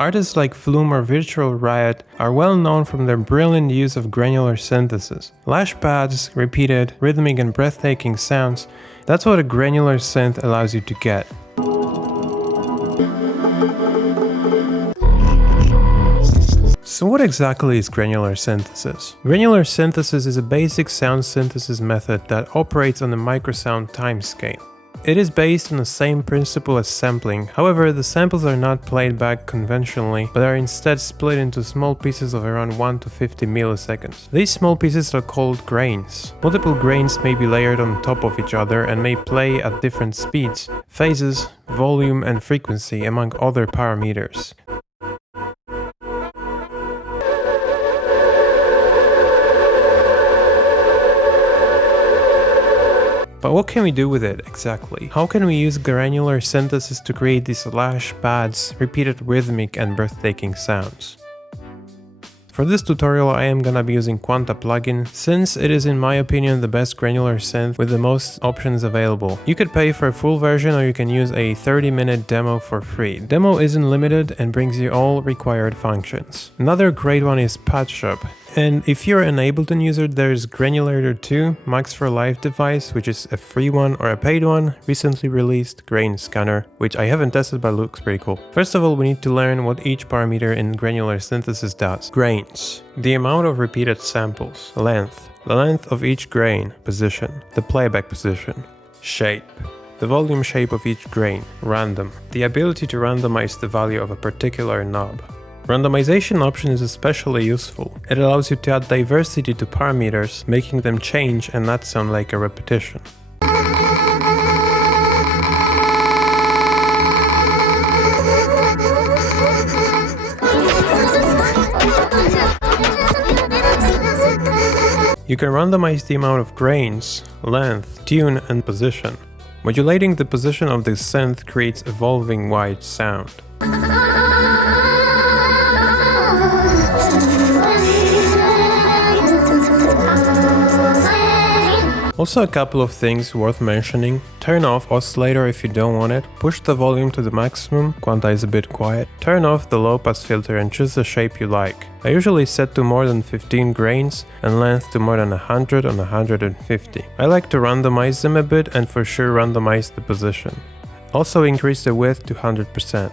Artists like Flume or Virtual Riot are well known from their brilliant use of granular synthesis. Lash pads, repeated, rhythmic and breathtaking sounds, that's what a granular synth allows you to get. So what exactly is granular synthesis? Granular synthesis is a basic sound synthesis method that operates on the microsound timescale. It is based on the same principle as sampling, however the samples are not played back conventionally, but are instead split into small pieces of around 1 to 50 milliseconds. These small pieces are called grains. Multiple grains may be layered on top of each other and may play at different speeds, phases, volume and frequency, among other parameters. But what can we do with it exactly? How can we use granular synthesis to create these lash pads, repeated rhythmic and breathtaking sounds? For this tutorial I am gonna be using Quanta plugin, since it is in my opinion the best granular synth with the most options available. You could pay for a full version or you can use a 30-minute demo for free. Demo isn't limited and brings you all required functions. Another great one is PadShop. And if you're an Ableton user, there's Granulator 2, Max for Live device, which is a free one or a paid one, recently released grain scanner, which I haven't tested but looks pretty cool. First of all, we need to learn what each parameter in granular synthesis does. Grains, the amount of repeated samples. Length, the length of each grain. Position, the playback position. Shape, the volume shape of each grain. Random, the ability to randomize the value of a particular knob. Randomization option is especially useful. It allows you to add diversity to parameters, making them change and not sound like a repetition. You can randomize the amount of grains, length, tune and position. Modulating the position of the synth creates evolving wide sound. Also a couple of things worth mentioning. Turn off oscillator if you don't want it. Push the volume to the maximum, Quanta is a bit quiet. Turn off the low pass filter and choose the shape you like. I usually set to more than 15 grains and length to more than 100 and 150. I like to randomize them a bit and for sure randomize the position. Also increase the width to 100%.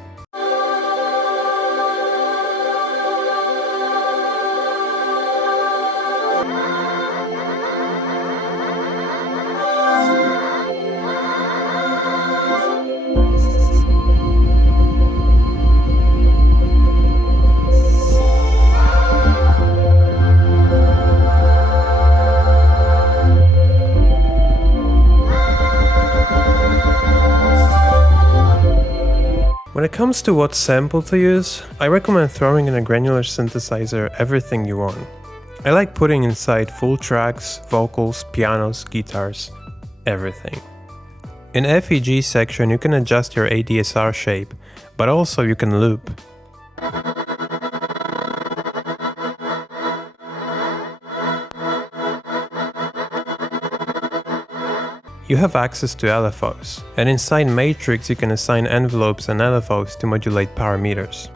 When it comes to what sample to use, I recommend throwing in a granular synthesizer everything you want. I like putting inside full tracks, vocals, pianos, guitars, everything. In FEG section you can adjust your ADSR shape, but also you can loop. You have access to LFOs, and inside Matrix you can assign envelopes and LFOs to modulate parameters.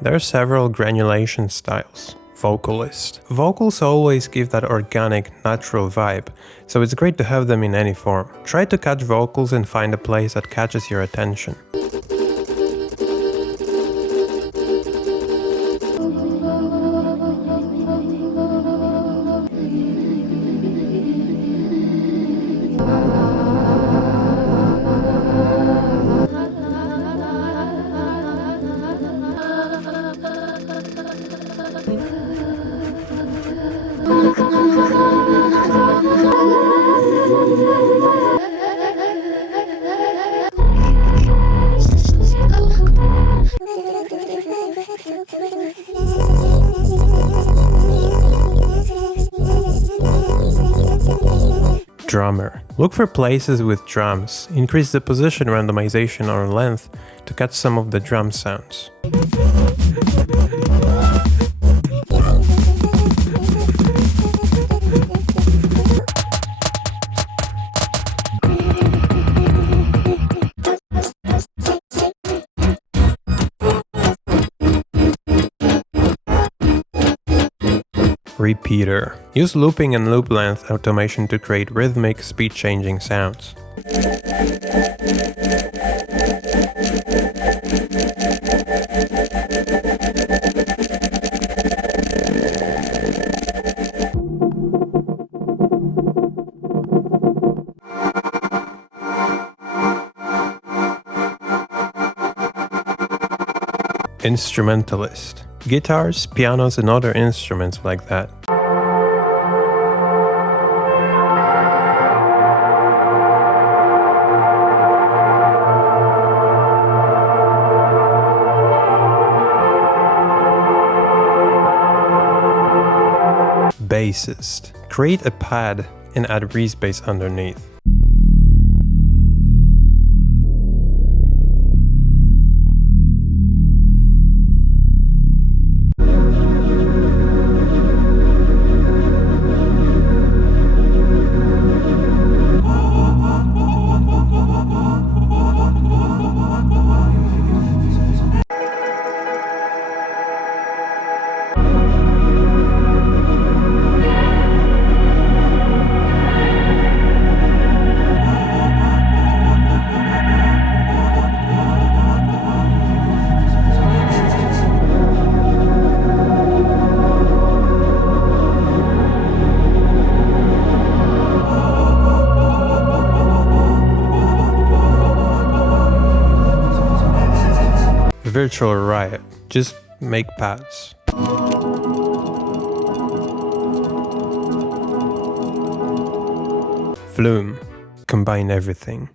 There are several granulation styles. Vocalist. Vocals always give that organic, natural vibe, so it's great to have them in any form. Try to catch vocals and find a place that catches your attention. Drummer. Look for places with drums. Increase the position randomization or length to catch some of the drum sounds. Repeater. Use looping and loop length automation to create rhythmic, speed-changing sounds. Instrumentalist. Guitars, pianos and other instruments like that. Bassist. Create a pad and add bass underneath. Virtual riot. Just make pads. Flume. Combine everything.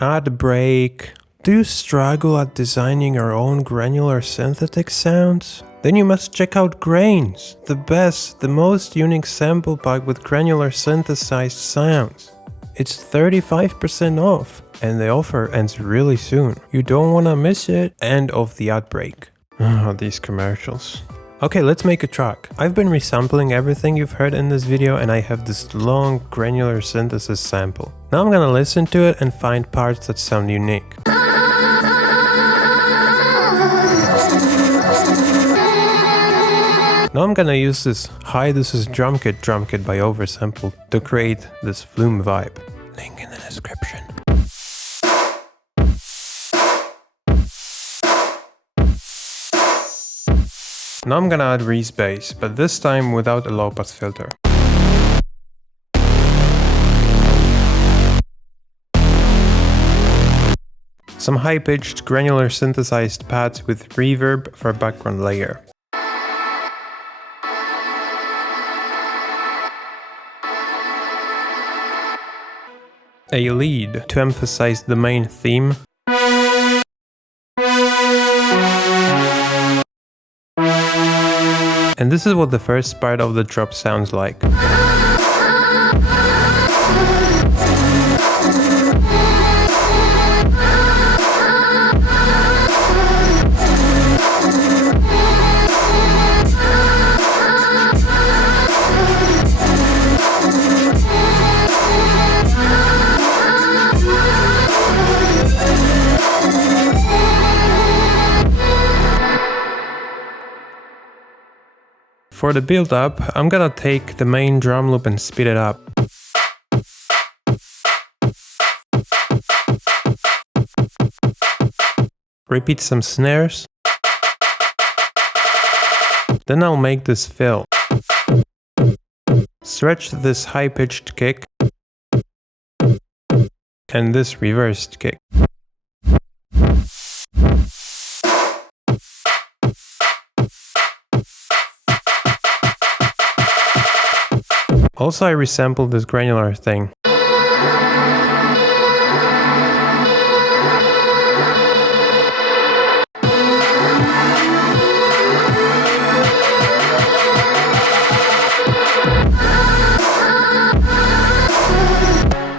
Add break. Do you struggle at designing your own granular synthetic sounds? Then you must check out Grains, the best, the most unique sample pack with granular synthesized sounds. It's 35% off, and the offer ends really soon. You don't wanna miss it. End of the ad break. These commercials. Okay, let's make a track. I've been resampling everything you've heard in this video and I have this long granular synthesis sample. Now I'm gonna listen to it and find parts that sound unique. Now I'm gonna use this Hi, this is DRUMKIT by Oversample to create this Flume vibe. Link in the description. Now I'm gonna add bass, but this time without a low pass filter. Some high-pitched granular synthesized pads with reverb for background layer. A lead to emphasize the main theme. And this is what the first part of the drop sounds like. For the build up, I'm gonna take the main drum loop and speed it up. Repeat some snares. Then I'll make this fill. Stretch this high-pitched kick. and this reversed kick. Also, I resampled this granular thing.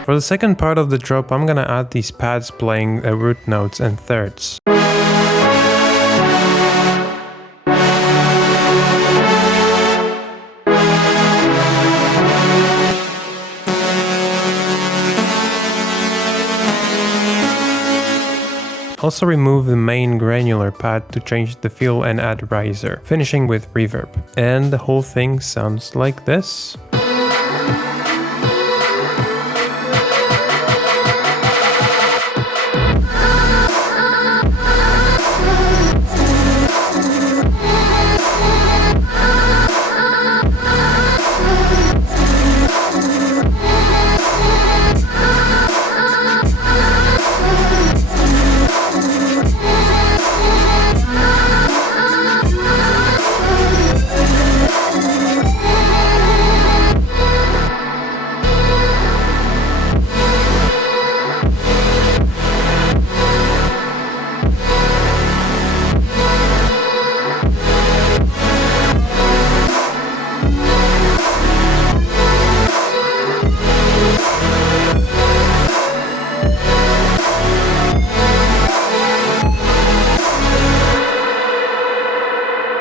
For the second part of the drop, I'm gonna add these pads playing root notes and thirds. Also remove the main granular pad to change the feel and add riser, finishing with reverb. And the whole thing sounds like this.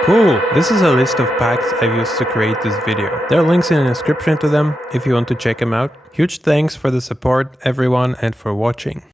Cool! This is a list of packs I've used to create this video. There are links in the description to them if you want to check them out. Huge thanks for the support everyone and for watching.